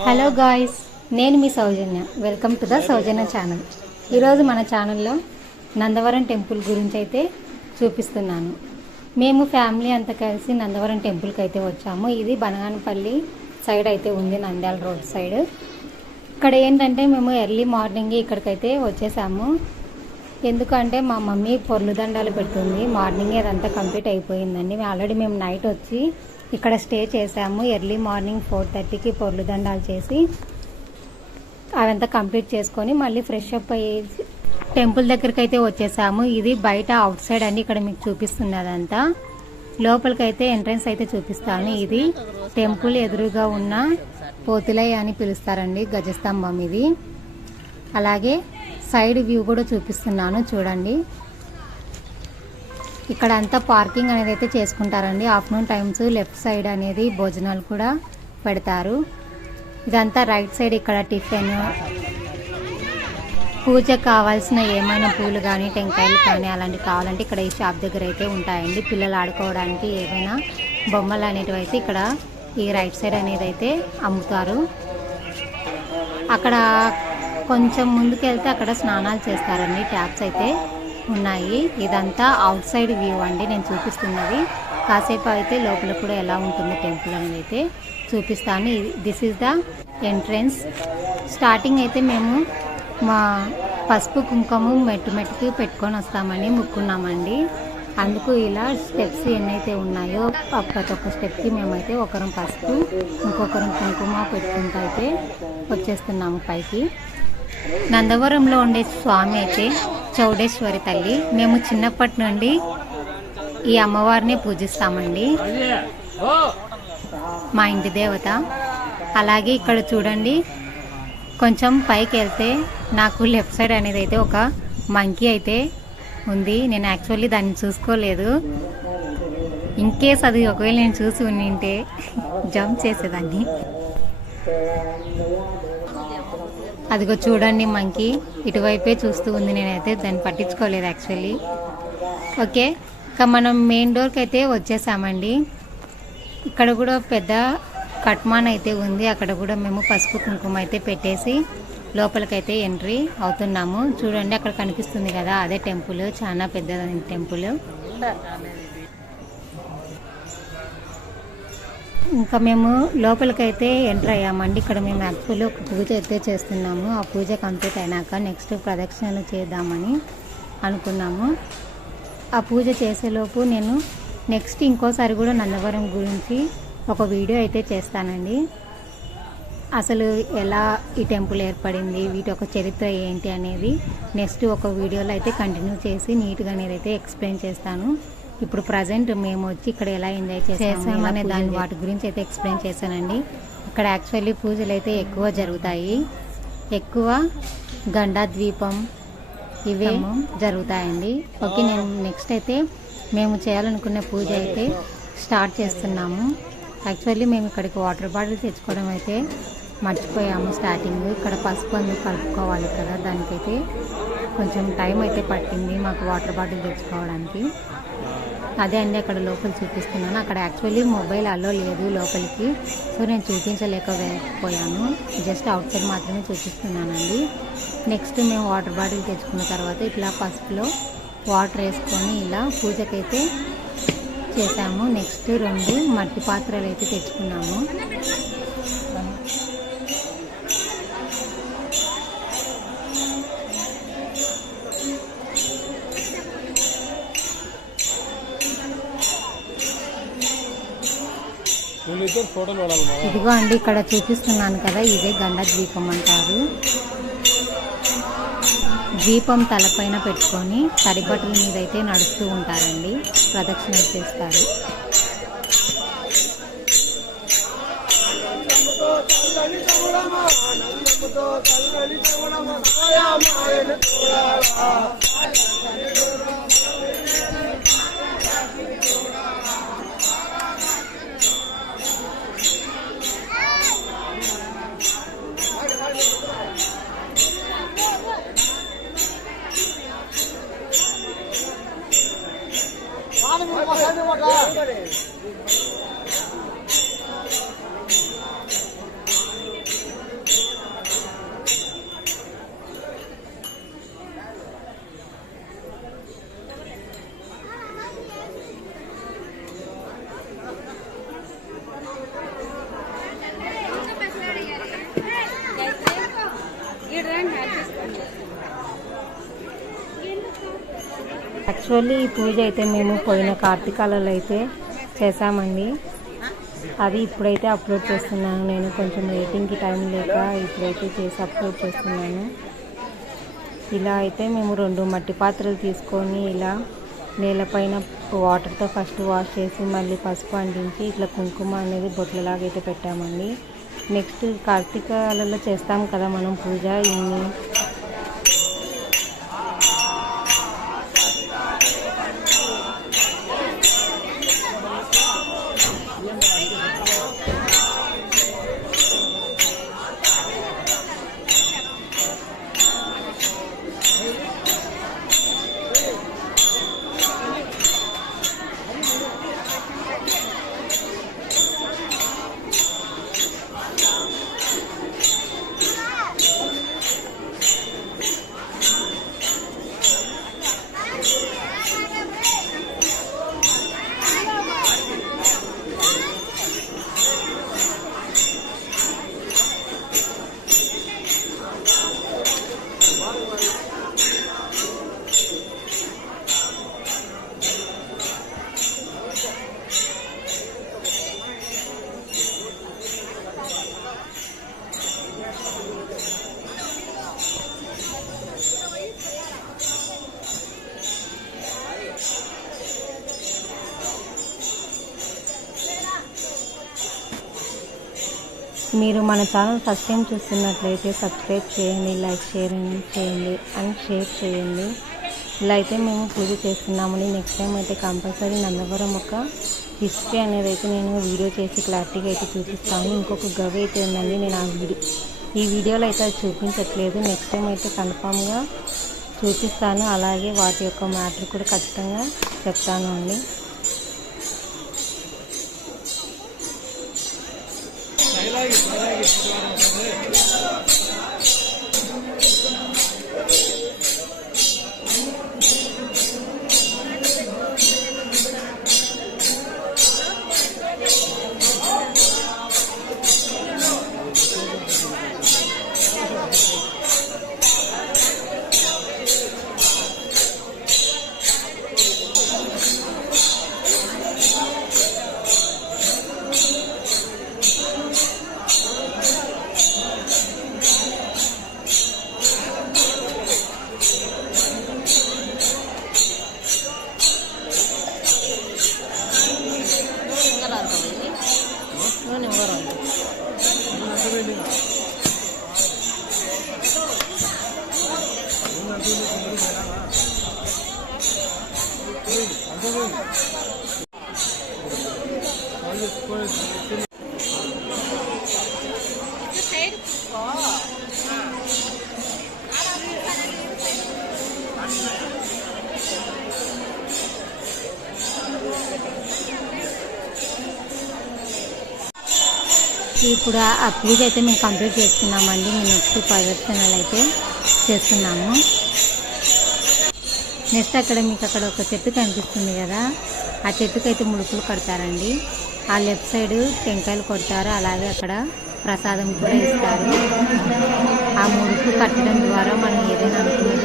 Hello guys, నేను మీ Soujanya. Welcome to the Soujanya channel. ఈరోజు మన ఛానల్లో నందవరం టెంపుల్ గురించి అయితే చూపిస్తున్నాను. మేము ఫ్యామిలీ అంతా కలిసి నందవరం టెంపుల్కి అయితే వచ్చాము. ఇది బనగానపల్లి సైడ్ అయితే ఉంది, నంద్యాల రోడ్ సైడ్. ఇక్కడ ఏంటంటే మేము ఎర్లీ మార్నింగ్ ఇక్కడికైతే వచ్చేసాము. ఎందుకంటే మా మమ్మీ పొర్లు దండాలు పెడుతుంది. మార్నింగ్ అదంతా కంప్లీట్ అయిపోయిందండి. ఆల్రెడీ మేము నైట్ వచ్చి ఇక్కడ స్టే చేసాము. ఎర్లీ మార్నింగ్ 4:30కి పొర్లు దండాలు చేసి అవంతా కంప్లీట్ చేసుకొని మళ్ళీ ఫ్రెష్ అప్ అయ్యేసి టెంపుల్ దగ్గరికి అయితే వచ్చేసాము. ఇది బయట అవుట్ సైడ్ అండి, ఇక్కడ మీకు చూపిస్తుంది. అదంతా లోపలికైతే ఎంట్రన్స్ అయితే చూపిస్తాను. ఇది టెంపుల్ ఎదురుగా ఉన్న పోతులయ్య అని పిలుస్తారండి, గజస్తంభం ఇది. అలాగే సైడ్ వ్యూ కూడా చూపిస్తున్నాను చూడండి. ఇక్కడ అంతా పార్కింగ్ అనేది అయితే చేసుకుంటారండి. ఆఫ్టర్నూన్ టైమ్స్ లెఫ్ట్ సైడ్ అనేది భోజనాలు కూడా పెడతారు. ఇదంతా రైట్ సైడ్. ఇక్కడ టిఫిన్, పూజకు కావాల్సిన ఏమైనా పూలు కానీ టెంకాయలు కానీ అలాంటివి కావాలంటే ఇక్కడ ఈ షాప్ దగ్గర అయితే ఉంటాయండి. పిల్లలు ఆడుకోవడానికి ఏమైనా బొమ్మలు అనేటివి అయితే ఇక్కడ ఈ రైట్ సైడ్ అనేది అయితే అమ్ముతారు. అక్కడ కొంచెం ముందుకు వెళ్తే అక్కడ స్నానాలు చేస్తారండి, ట్యాప్స్ అయితే ఉన్నాయి. ఇదంతా అవుట్ సైడ్ వ్యూ అండి నేను చూపిస్తున్నది. కాసేపు అయితే లోపల కూడా ఎలా ఉంటుంది టెంపుల్ అనేది అయితే చూపిస్తాను. This is the entrance. Starting అయితే మేము మా పసుపు కుంకుమ మెట్టుకి పెట్టుకొని వస్తామని మొక్కున్నామండి. అందుకు ఇలా స్టెప్స్ ఎన్నైతే ఉన్నాయో ప్రతి ఒక్క స్టెప్కి మేమైతే ఒకరం పసుపు ఇంకొకరం కుంకుమ పెట్టుకుంటూ అయితే వచ్చేస్తున్నాము పైకి. నందవరంలో ఉండే స్వామి అయితే చౌడేశ్వరి తల్లి. మేము చిన్నప్పటి నుండి ఈ అమ్మవారిని పూజిస్తామండి, మా ఇంటి దేవత. అలాగే ఇక్కడ చూడండి, కొంచెం పైకి వెళ్తే నాకు లెఫ్ట్ సైడ్ అనేది అయితే ఒక మంకీ అయితే ఉంది. నేను యాక్చువల్లీ దాన్ని చూసుకోలేదు. ఇన్కేస్ అది ఒకవేళ నేను చూసి ఉంటే జంప్ చేసేదాన్ని. అదిగో చూడండి, మంకీ ఇటువైపే చూస్తూ ఉంది. నేనైతే దాన్ని పట్టించుకోలేదు యాక్చువల్లీ. ఓకే, ఇక మనం మెయిన్ డోర్కి అయితే వచ్చేసామండి. ఇక్కడ కూడా పెద్ద కట్మాన్ అయితే ఉంది. అక్కడ కూడా మేము పసుపు కుంకుమ అయితే పెట్టేసి లోపలికైతే ఎంట్రీ అవుతున్నాము. చూడండి, అక్కడ కనిపిస్తుంది కదా, అదే టెంపుల్. చాలా పెద్ద టెంపుల్. ఇంకా మేము లోపలికైతే ఎంటర్ అయ్యామండి. ఇక్కడ మేము యాక్చువల్లీ ఒక పూజ అయితే చేస్తున్నాము. ఆ పూజ కంప్లీట్ అయినాక నెక్స్ట్ ప్రదక్షిణలు చేద్దామని అనుకున్నాము. ఆ పూజ చేసేలోపు నేను నెక్స్ట్ ఇంకోసారి కూడా నందవరం గురించి ఒక వీడియో అయితే చేస్తానండి. అసలు ఎలా ఈ టెంపుల్ ఏర్పడింది, వీటి ఒక చరిత్ర ఏంటి అనేది నెక్స్ట్ ఒక వీడియోలో అయితే కంటిన్యూ చేసి నీట్గా అనేది అయితే ఎక్స్ప్లెయిన్ చేస్తాను. ఇప్పుడు ప్రజెంట్ మేము వచ్చి ఇక్కడ ఎలా ఎంజాయ్ చేసాము అనే వాటి గురించి అయితే ఎక్స్ప్లెయిన్ చేశానండి. ఇక్కడ యాక్చువల్లీ పూజలు అయితే ఎక్కువ జరుగుతాయి. ఎక్కువ గండా ద్వీపం ఇవే జరుగుతాయండి. ఓకే, నేను నెక్స్ట్ అయితే మేము చేయాలనుకున్న పూజ అయితే స్టార్ట్ చేస్తున్నాము. యాక్చువల్లీ మేము ఇక్కడికి వాటర్ బాటిల్ తెచ్చుకోవడం అయితే మర్చిపోయాము స్టార్టింగ్. ఇక్కడ పసుపు అందుకు కలుపుకోవాలి కదా, దానికైతే కొంచెం టైం అయితే పట్టింది మాకు వాటర్ బాటిల్ తెచ్చుకోవడానికి. అదే అండి అక్కడ లోపల చూపిస్తున్నాను. అక్కడ యాక్చువల్లీ మొబైల్ అలో లేదు లోపలికి, సో నేను చూపించలేకపోయాను. జస్ట్ అవుట్ సైడ్ మాత్రమే చూపిస్తున్నానండి. నెక్స్ట్ మేము వాటర్ బాటిల్ తెచ్చుకున్న తర్వాత ఇట్లా పసుపులో వాటర్ వేసుకొని ఇలా పూజకైతే చేసాము. నెక్స్ట్ 2 మట్టి పాత్రలు అయితే తెచ్చుకున్నాము. ఇదిగో అండి ఇక్కడ చూపిస్తున్నాను కదా, ఇదే గండా ద్వీపం అంటారు. ద్వీపం తలపైన పెట్టుకొని తడిబట్టల మీద అయితే నడుస్తూ ఉంటారండి, ప్రదక్షిణలు చేస్తారు. యాక్చువల్లీ ఈ పూజ అయితే మేము పోయిన కార్తీకాలలో అయితే చేసామండి. అది ఇప్పుడైతే అప్లోడ్ చేస్తున్నాను. నేను కొంచెం ఎడిటింగ్కి టైం లేక ఇప్పుడైతే చేసి అప్లోడ్ చేస్తున్నాను. ఇలా అయితే మేము 2 మట్టి పాత్రలు తీసుకొని ఇలా నేలపైన వాటర్తో ఫస్ట్ వాష్ చేసి మళ్ళీ పసుపు అంటించి ఇట్లా కుంకుమ అనేది బొట్లలాగా అయితే పెట్టామండి. నెక్స్ట్ కార్తీకాలలో చేస్తాం కదా మనం పూజ. ఇన్ని మీరు మన ఛానల్ ఫస్ట్ టైం చూస్తున్నట్లయితే సబ్స్క్రైబ్ చేయండి, లైక్ చేయండి అండ్ షేర్ చేయండి. ఇలా అయితే మేము పూజ చేస్తున్నామని నెక్స్ట్ టైం అయితే కంపల్సరీ నందవరం ఒక హిస్టరీ అనేది అయితే నేను వీడియో చేసి క్లారిటీగా అయితే చూపిస్తాను. ఇంకొక గవి అయితే ఉందండి, నేను ఈ వీడియోలో అయితే అది చూపించట్లేదు. నెక్స్ట్ టైం అయితే కన్ఫామ్గా చూపిస్తాను. అలాగే వాటి యొక్క మ్యాటర్ కూడా ఖచ్చితంగా చెప్తాను అండి. ఇప్పుడు ఆ పూజ అయితే మేము కంప్లీట్ చేసుకున్నామండి. మేము నెక్స్ట్ ప్రదర్శనలు అయితే చేస్తున్నాము. నెక్స్ట్ అక్కడ ఒక చెట్టు కనిపిస్తుంది కదా, ఆ చెట్టుకు అయితే ముడుపులు కడతారండి. ఆ లెఫ్ట్ సైడ్ టెంకాయలు కొడతారు, అలాగే అక్కడ ప్రసాదం కూడా ఇస్తారు. ఆ ముడుపు కట్టడం ద్వారా మనం ఏదైనా అనుకున్నది